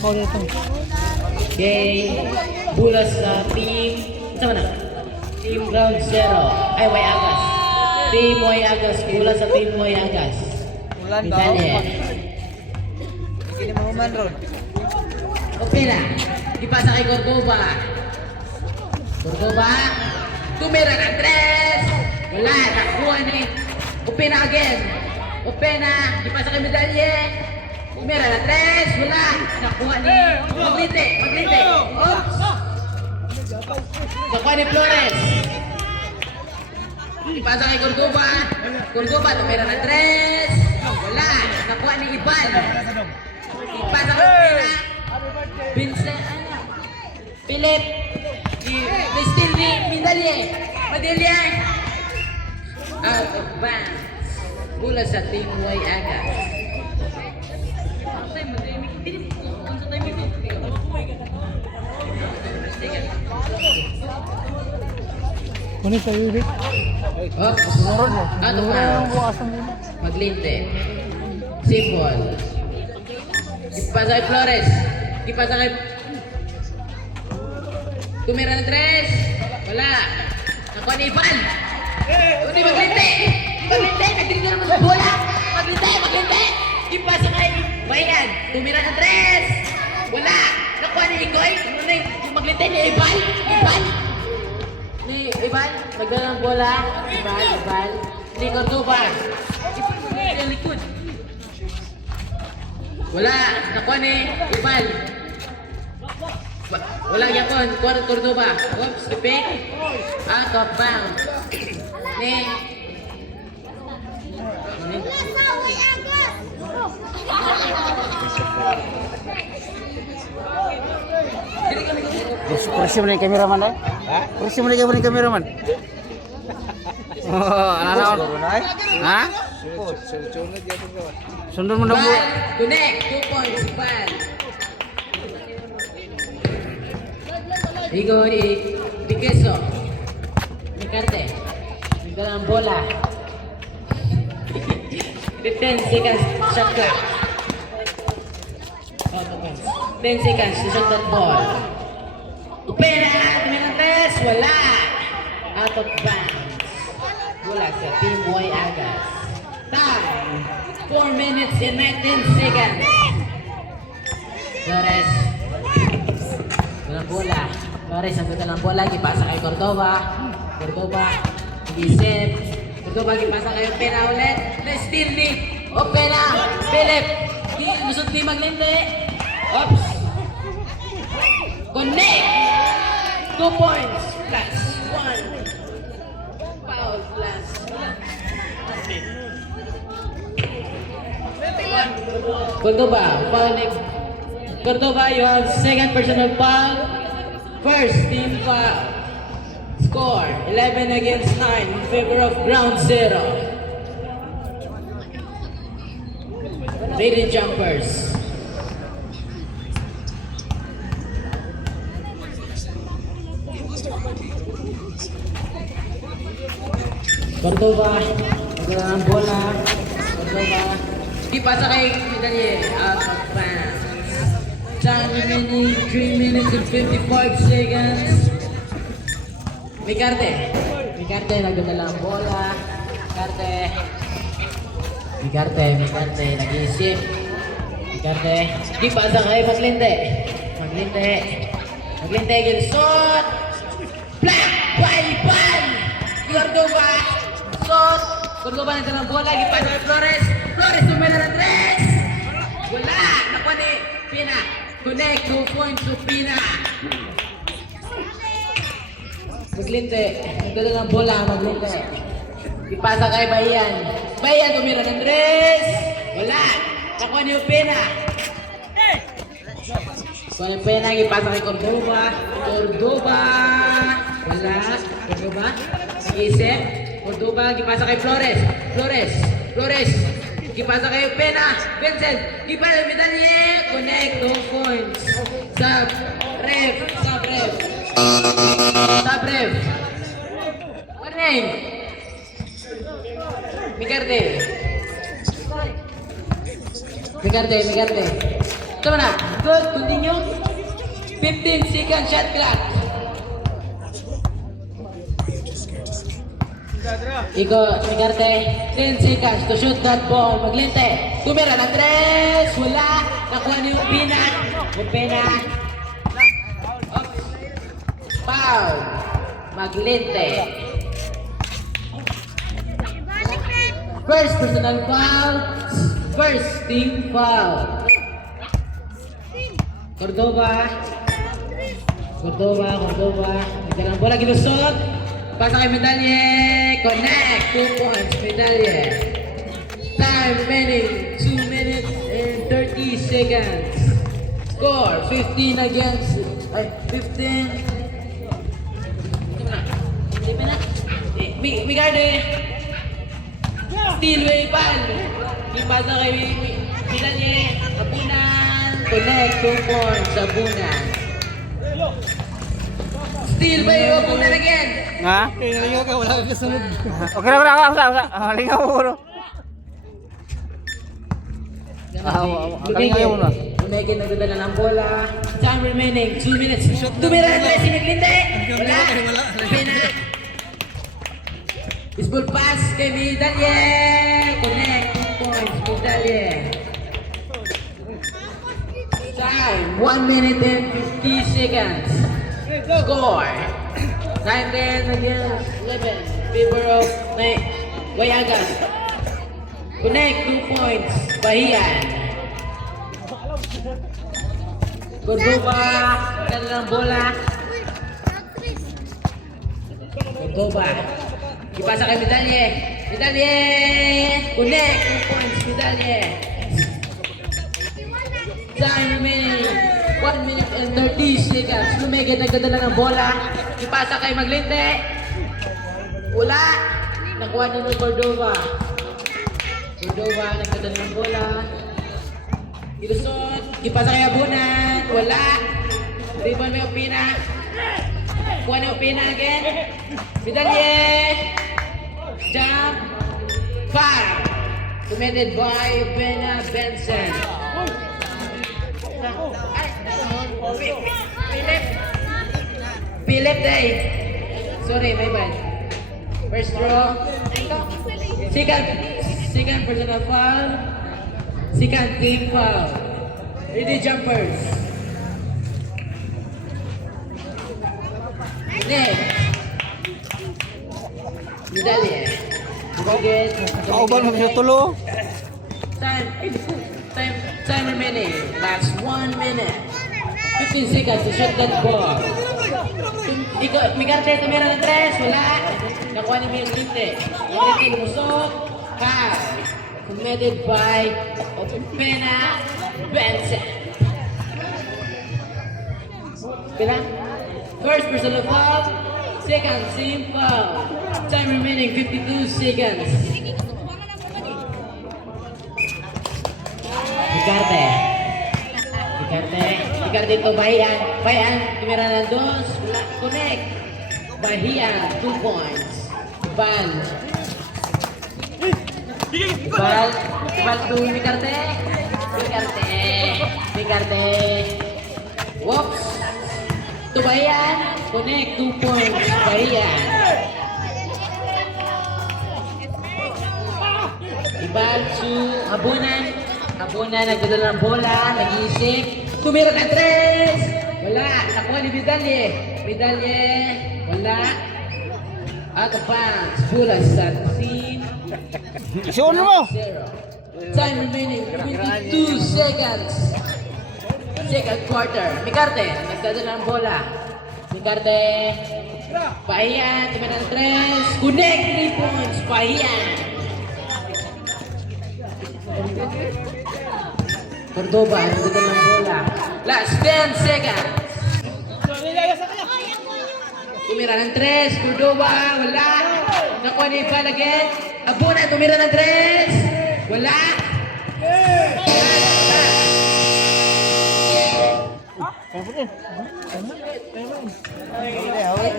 Okay. Bola sa team. Sama na. Team Ground Zero. Ay, Way Agas. Team Way Agas. Bola sa team Way Agas. Medalya. Ini mau man ron. Okay na. Ipasa kay Cordoba. Cordoba. Tumira ng tres. Wala. Nakuha ni. Opena again. Opena. Ipasa kay Medalya. Tumira ng tres. Wala. Nakuha ni. Maglite. Maglite. Oops. Nakuha ni Flores. Ipasa kay Cordoba. Cordoba. Tumira ng tres. Wala. Nakuha ni Iban. Ipasa kay Opena. Vincent. Philip. Still ni Medalya. Medalya. Out of bounds. Bola sa team Way Agas. Ano sa iyo? Oh, ano pa? Maglinte. Simple. Ipasa kay Flores. Ipasa kay Tumira ng tres. Wala. Nakuha ni Ivan. Hindi maglinte. Maglinte. Nagdirin na naman sa bola. Maglinte. Maglinte. Ipasa kay Bayan. Tumira ng tres. Wala. Nakuha ni Igoy. Yung maglinte ni Ivan. Ivan. Ni Ivan. Magdala ng bola. Ivan. Ivan. Ni Cordoba. Ivan. Yung likod. Wala. Nakuha ni Ivan. Wala yapon. Cordoba. Oops. Ipik. Out of bounds. Ni. Kursi mo na yung cameraman eh? Ha? Kursi mo na yung cameraman? Oh, anak-anak. Ha? Sundon mo na po. Connect. 2 points. Bal. Igor Piqueso. Mikarte. Nagdala ng bola. 10 seconds shot clock. 10 seconds to shot that ball. Upera! Tuminantes! Wala! Out of bounds. Bola sa Team Way Agas. Time! 4 minutes and 19 seconds. Flores. Walang bola. Flores, ang ganda ng bola. Gipasa kay Cordoba. Cordoba. Gisip. Cordoba, gipasa kay Opena ulit. Na-steal ni Opena. Philip. Lusot ni Maglinte. Oops. Connect. 2 points. Plus 1. Foul plus 1. Cordoba. Foul ni Cordoba, you have second personal foul. First team foul. Score 11 against 9 in favor of Ground Zero. Lady Jumpers. Cordoba, nagdala ng bola. Cordoba. Ipasa kay Medalya. Out of bounds. Time remaining 3 minutes and 55 seconds. Mikarte. Mikarte, nagdala ng bola. Mikarte, nag-iisip. Mikarte. Ipasa kay Maglinte. Maglinte, Gilsot. Black by Iban. Cordoba. Shot. Cordoba nagdala ng bola. Ipasa kay Flores. Flores, tumila ng tres. Wala. Nakuha ni Pina. Connect 2 points to Pina. Maglinte. Nagdala ng bola. Maglinte. Ipasa kay Bayan. Bayan, tumira ng tres. Wala. Nakuha ni Pina. Nakuha ni Pina. Ipasa kay Cordoba. Wala. Cordoba. Nag-isip. Cordoba. Ipasa kay Flores. Ipasa kay Pena. Vincent. Ipasa Medalya. Connect 2 points. Sub ref. What name? Mikarte. Tama na. Good. Continue. 15 second shot clock. Iko, Migarte. 10 seconds to shoot that ball. Maglinte. Tumira ng 3. Wala. Nakuha niyo yung pina. Yung pina. Oops. Foul. Maglinte. First personal foul. First team foul. Cordova. Ito ng bola gilusot. Pasa kay Medalye. Connect. 2 points. Medalye. Time remaining. 2 minutes and 30 seconds. Score 15 against 15. Migarde. Steal way pan. Ipasa kay Medalye. Abunan. Connect. 2 points. Abunan. Steal by Abunan again. Nga? Kaya ka, wala ka kasunod. Okay na, wala. Halinga mo bro. Halinga mo na. Lumegin nagdadala ng bola. Time remaining 2 minutes. Tumira na si Maglinte. Wala. Pina. Baseball pass kay Medalye. Connect. 2 points. Medalye. Time 1 minute and 50 seconds. Score 9-10 against 11. Favor of Wayagan. Connect 2 points. Bahian. Cordova. Dala ng bola. Cordova. Ipasa kay Medalye. Medalye. Connect 2 points. Medalye. Time remaining 1 minute and 30 seconds. Lumegit nagdadala ng bola. Ipasa kay Maglinte. Wala. Nakuha na ng Cordova. Cordova nagdadala ng bola. Ilusot. Ipasa kay Abunan. Wala. Rebound may Opina. Kuha na Opina again. Medalye. Jump. Foul. Committed by Opina Benson. Philip Day. Sorry, my bad. First throw. Second personal foul. Second team foul. Ready jumpers. Next. Medalye. Bigit. Kauban mo sa tulo. Time remaining. Last 1 minute. 15 seconds to shoot that ball. Migarte tumira ng 3. Wala. Nakuha ni Maglinte. Maglinte lumusok. Foul. Committed by Opina Benson. Pila? First personal foul. Second team foul. Time remaining 52 seconds. Migarte ito Bahian, tumira ng 2, connect. Bahian, 2 points. Ibal to Migarte. Whoops. To Bahian, connect, 2 points. Bahian. Ibal to Abunan. Abunan, nagdadala ng bola, nag-iisik. Tumira ng 3! Wala, nakuha ni Medalye. Wala. Out of bounds, bola sa team. Isuon mo! 0. Time remaining, 22 seconds. Second quarter. Migarte, nagdadala ng bola. Migarte. Bahian, tumira ng 3. Connect, 3 points. Bahian. Cordova, nagdadala ng bola. Last 10 seconds. Tumira ng 3. Cordova, wala. Nakuha ni Ibal again. Abuna, tumira ng 3. Wala. Kaya po din. Kaya po din.